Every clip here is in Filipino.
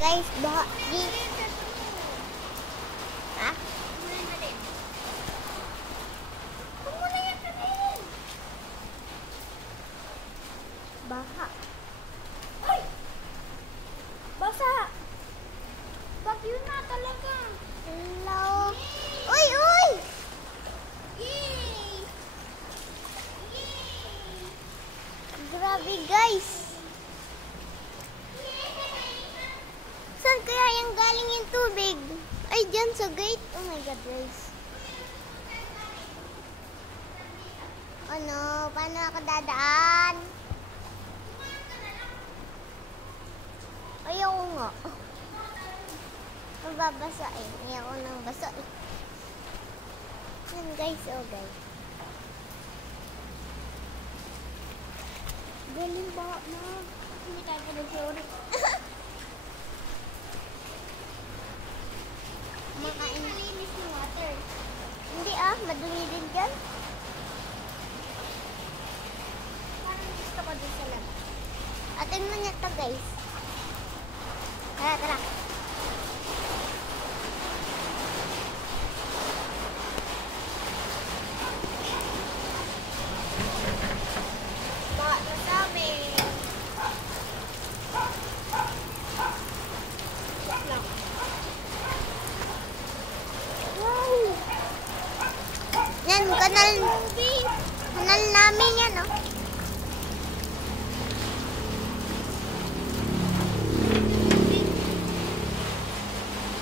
Guys, baha di. Ha? Baha. Ay! Basa! Bagyo na talaga. Hello. Uy, uy! Yay! Grabe guys. Saan kaya yung galing yung tubig? Ay, dyan sa gate. Oh my God, guys. Ano? Paano ako dadaan? Ayoko nga. Mababasa eh. Ayoko nang basa eh. Yan guys, oh guys. Galing ba na? Hindi tayo pa nag-sorry. Makain. Malinis ng water. Hindi ah, madumi din dyan. Parang gusto ko din sa labas. Atin mo niya to guys. Tara, tara. Baha na sa amin. Wait lang. Wow! Yan, kanal namin yan, oh.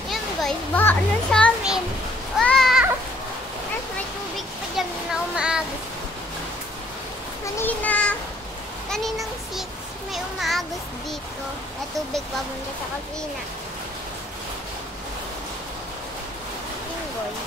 Yan guys, baha na sa amin. Wow! Tapos may tubig pa dyan na umaagos. Kaninang 6, may umaagos dito. May tubig pa muna sa kusina. Yan guys.